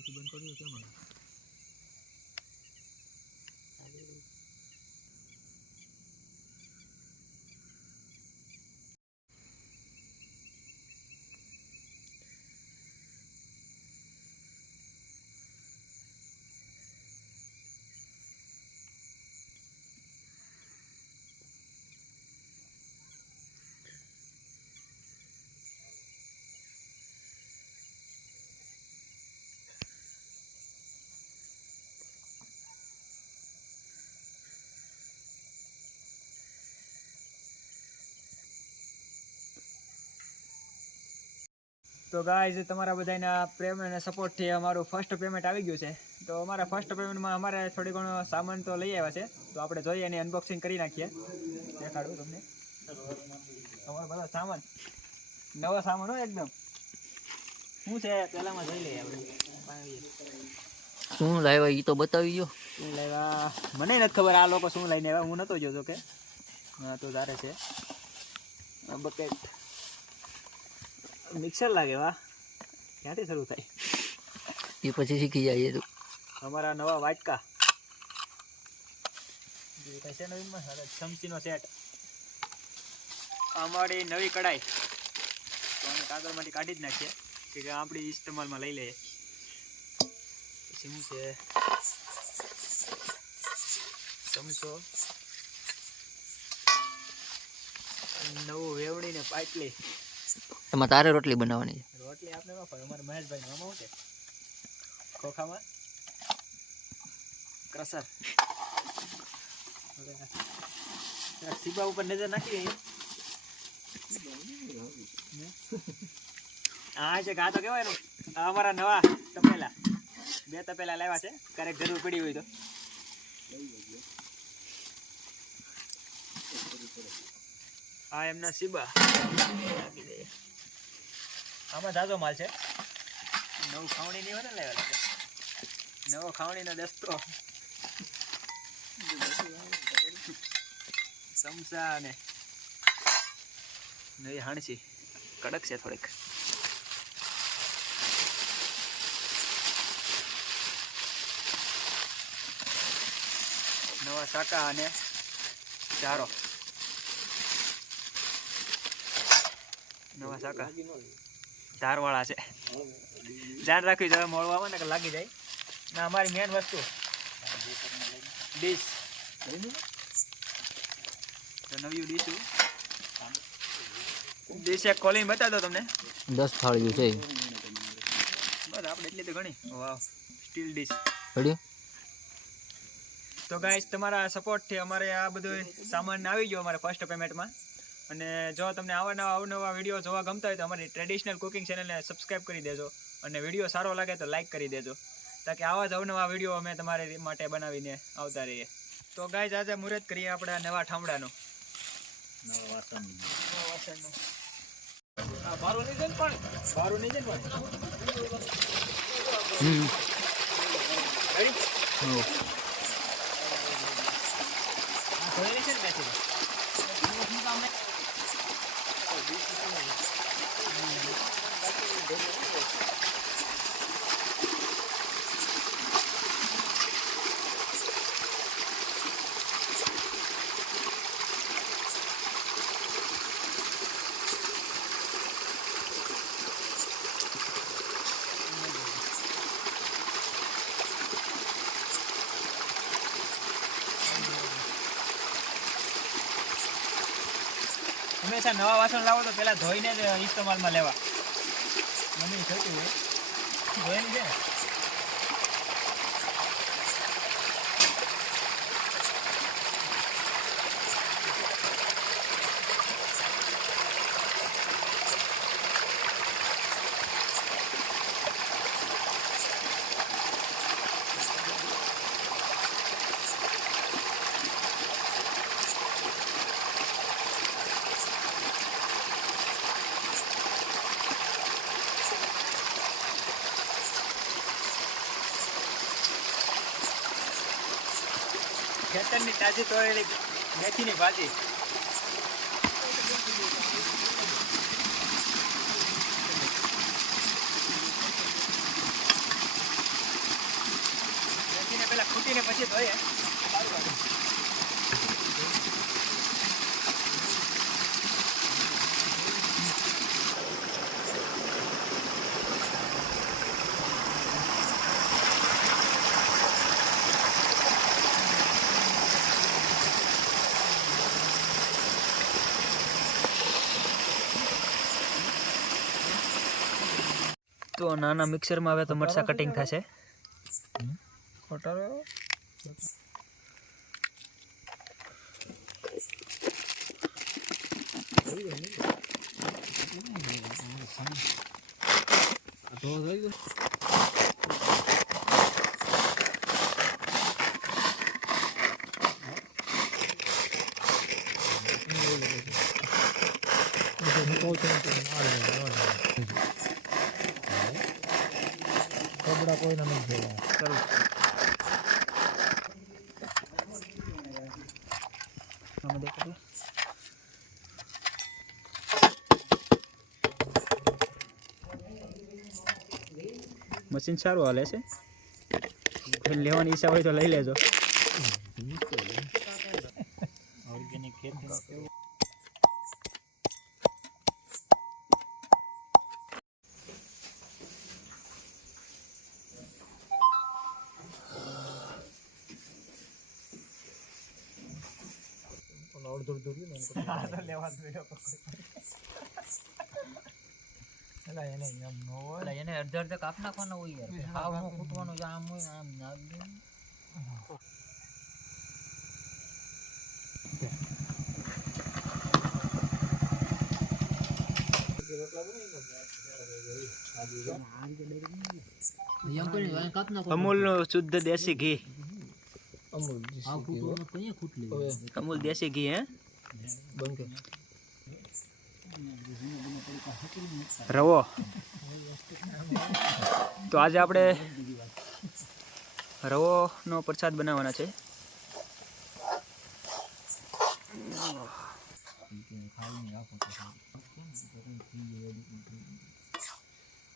પછી બંધ કર્યું કેમ આવે? તો ગાઈઝ તમારા બધાના પ્રેમ અને સપોર્ટથી અમારું ફર્સ્ટ પેમેન્ટ આવી ગયું છે. તો અમારા ફર્સ્ટ પેમેન્ટમાં અમારે થોડી ઘણો સામાન તો લઈ આવ્યા છે. તો આપણે જોઈએ એની અનબોક્સિંગ કરી નાખીએ. દેખાડું તમને અમારો બધો સામાન, નવો સામાન હોય એકદમ. શું છે પહેલામાં જોઈ લઈએ આપણે. શું લાવ્યા એ તો બતાવી ગયો. શું લાવ્યા મને નથી ખબર. આ લોકો શું લઈને આવ્યા હું નહોતો જોતો કે. હા તો તારે છે બકેટ, મિક્સર લાગે. વાહ, ક્યાંથી શરૂ થાય એ પછી શીખી જાય તું. અમારા નવા વાટકા છે નવીનમાં, ચમચીનો સેટ. અમારી નવી કઢાઈ તો અમે કાગળમાંથી કાઢી જ નાખીએ કે આપણી ઇસ્તેમાલમાં લઈ લઈએ. પછી શું છે, ચમચો, નવું વેવણી ને પાટલી. એમાં તારે રોટલી બનાવવાની છે. રોટલી આપણે ન ફાવે. અમારે મહેશભાઈ નું આમાં શું છે, ખોખામાં ક્રસર. સીબા ઉપર નજર નાખી દઈએ. હા છે કે આ તો કેવાય ને, અમારા નવા તપેલા, 2 તપેલા લાવ્યા છે. ક્યારેક જરૂર પડી હોય તો. આ એમના સીબા નાખી દઈએ. આમાં જાજો માલ છે. નવું ખાવણી નહીં હોય ને લેવા લાગે. નવો ખાવણીનો દસ્તો, સમસા અને નવી હાણસી. કડક છે થોડીક. નવા શાકા અને ચારો. નવા શાકા ધારવાળા છે. ધ્યાન રાખવી જોઈએ, મોડું આવે ને કે લાગી જાય. ના અમારી મેન વસ્તુ ડીશ. તો નવી ડીશ એક ખોલીને બતાવી દો તમને. 10 થાળીઓ છે બસ આપણે એટલી તો ઘણી. વાવ, સ્ટીલ ડીશ. તો ગાઈસ તમારા સપોર્ટથી અમારે આ બધું સામાન આવી ગયો અમારે ફર્સ્ટ પેમેન્ટમાં. અને જો તમને અવનવા વિડીયો જોવા ગમતા હોય તો અમારી ટ્રેડિશનલ કુકિંગ ચેનલને સબસ્ક્રાઈબ કરી દેજો. અને વિડીયો સારો લાગે તો લાઈક કરી દેજો, તાકી આવા જ અવનવા વિડીયો અમે તમારી માટે બનાવીને આવતા રહીએ. તો ગાઈસ આજે મુહૂર્ત કરીએ આપણે નવા ઠામડાનું, નવા વાસણનું. બારું નહીં જાય પણ, બારું નહીં જાય પણ. હંમેશા નવા વાસણ લાવો તો પેલા ધોઈને જ ઇસ્તેમાલમાં લેવા. મને થતું હોય ધોઈને છે ને. ખેતરની તાજી તોડેલી મેથીની ભાજી. પછી જોઈએ સારું લાગે. તો નાના મિક્સરમાં હવે તો મરચાં કટિંગ થશે. મશીન સારું હાલે છે. લેવાની ઈચ્છા હોય તો લઈ લેજો. ઓર્ગેનિક ખેતી. એને અડધા અડધા કાપ નાખવાનો હોય યાર. ખાવ નો ખૂટવાનું છે, આમ હોય આમ નાખી. અમૂલ નું શુદ્ધ દેશી ઘી. અમૂલ દેશી ઘી. હે રવો. તો આજે આપણે રવોનો પ્રસાદ બનાવવાના છે.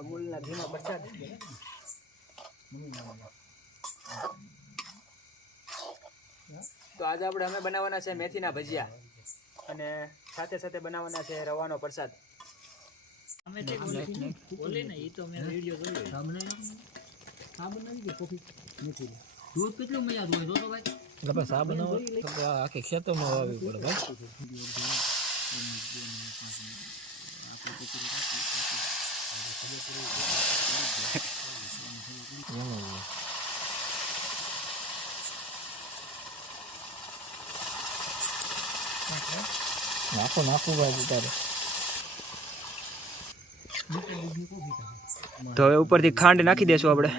અમૂલના ઘીનો પ્રસાદ. તો આજે અમે બનાવવાના છે મેથીના ભજીયા અને સાથે સાથે બનાવવાના છે રવાનો પ્રસાદ. દૂધ કેટલું મૈયા હોય તો ભાઈ સા બનાવો તો આખી ખેતરમાં વાવી પડે ભાઈ. નાખું ભાઈ તારે. તો હવે ઉપરથી ખાંડ નાખી દેશું આપણે.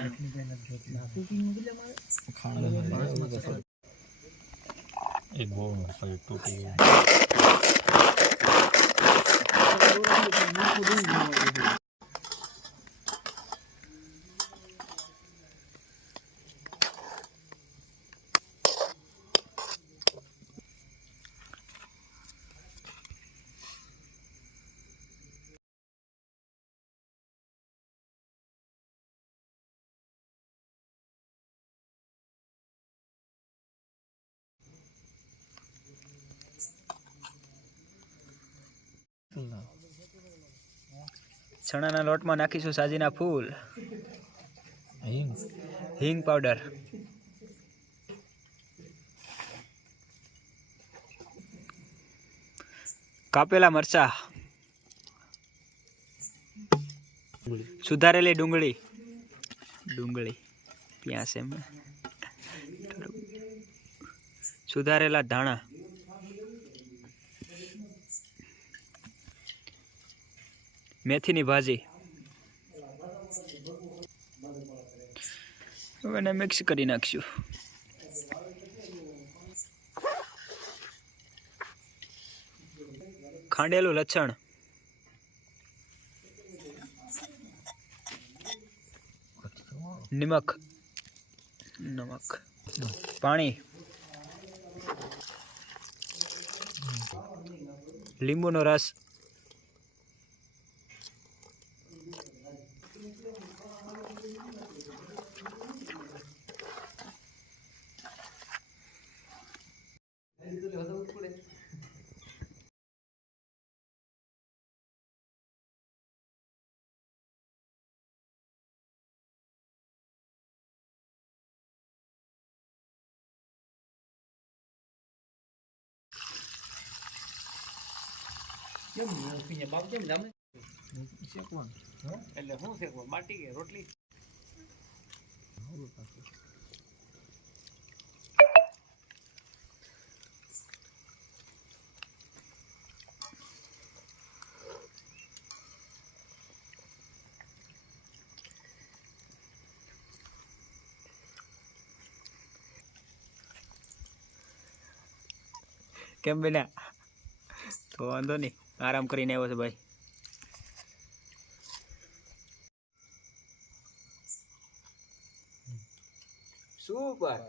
ચણાના લોટમાં નાખીશું સાજીના ફૂલ, હિંગ પાવડર, કાપેલા મરચા, સુધારેલી ડુંગળી ત્યાં છે, સુધારેલા ધાણા, મેથીની ભાજી. હવે એને મિક્સ કરી નાખશું. ખાંડેલું લસણ, નમક, પાણી, લીંબુનો રસ, કેમ પીને બાપ કેમ જામે શેકવાનું એટલે શું છે બાટી કે રોટલી કેમ બેના તો વાંધો નહીં આરામ કરીને આવ્યો છે ભાઈ સુપર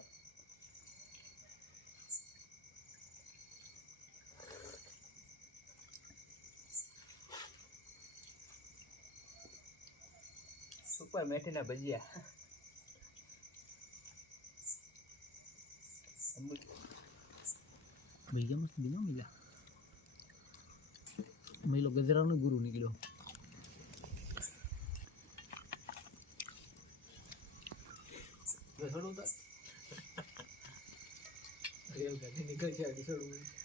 સુપર મેથીના ભજીયા ભૈયા મસ્ત દિનો મિલા મેલો ગજરાનો ગુરુ નીકળ્યો થોડું તો રેલ ગાડી નીકળ છે થોડું